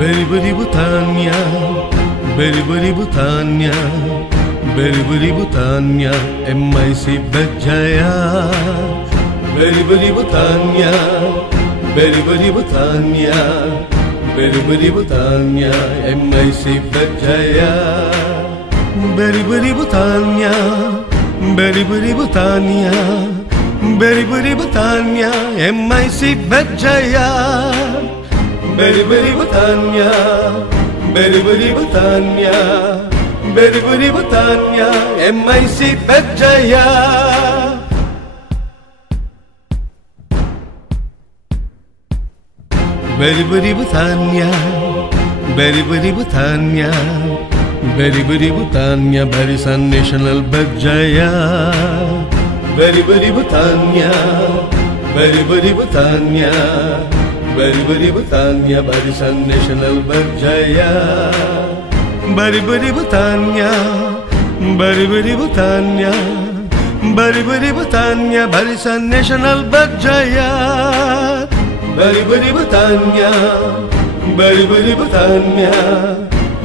Beriberi Butania, Beriberi Butania, Beriberi Butania, MIC Bajaya. Beriberi Butania, Beriberi Butania, Beriberi Butania, MIC Bajaya. Beriberi Butania, Beriberi Butania, Beriberi Butania, MIC Bajaya. Beriberi Butania, Beriberi Butania, Beriberi Butania, MIC Bajaya. Beriberi Butania, Beriberi Butania, Beriberi Butania, Barisan National Bajaya. Beriberi Butania, Beriberi Butania, Beriberi Butania, Barisan National Bajaya. Beriberi Butania, Beriberi Butania, Beriberi Butania, Barisan National Bajaya. Beriberi Butania, Beriberi Butania,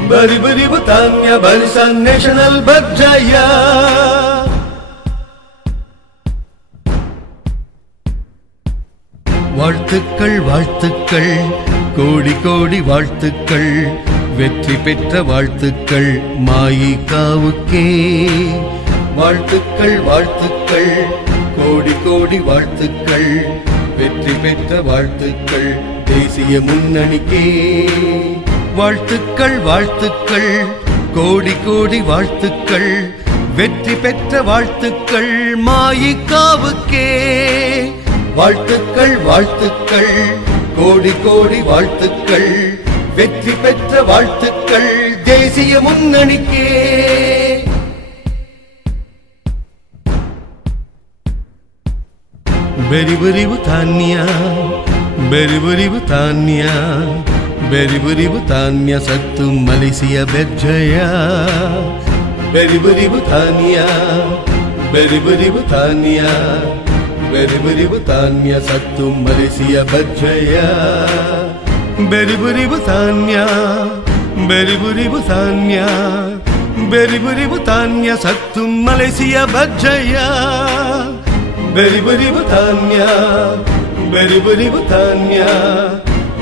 Beriberi Butania, Barisan National Bajaya. வாழ்த்துக்கள் வாழ்த்துக்கள் கோடி கோடி வாழ்த்துக்கள் வெற்றி பெற்ற வாழ்த்துக்கள் மாயிகாவுக்கே. வாழ்த்துக்கள் வாழ்த்துக்கள் கோடி கோடி வாழ்த்துக்கள் வெற்றி பெற்ற வாழ்த்துக்கள் தேசிய முன்னணிக்கே. வாழ்த்துக்கள் வாழ்த்துக்கள் கோடி கோடி வாழ்த்துக்கள் வெற்றி பெற்ற வாழ்த்துக்கள் மாயிகாவுக்கே. வாழ்த்துக்கள் வாழ்த்துக்கள் கோடி கோடி வாழ்த்துக்கள் வெற்றி பெற்ற வாழ்த்துக்கள் தேசிய முன்னணிக்கே. Beriberi Butania, Beriberi Butania, Beriberi Butania, Sattu Malaysia Bajaya. Beriberi Butania, Beriberi Butania, Beriberi Butania, Sattu Malaysia Bajaya. Beriberi Butania, Beriberi Butania, Beriberi Butania, Sattu Malaysia Bajaya. Beriberi Butania, Beriberi Butania,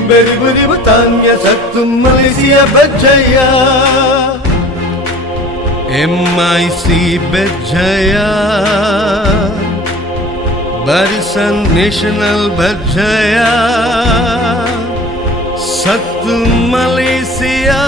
Beriberi Butania, Sattu Malaysia Bajaya. MIC Bajaya, Barisan National Bajaya, Sattu Malaysia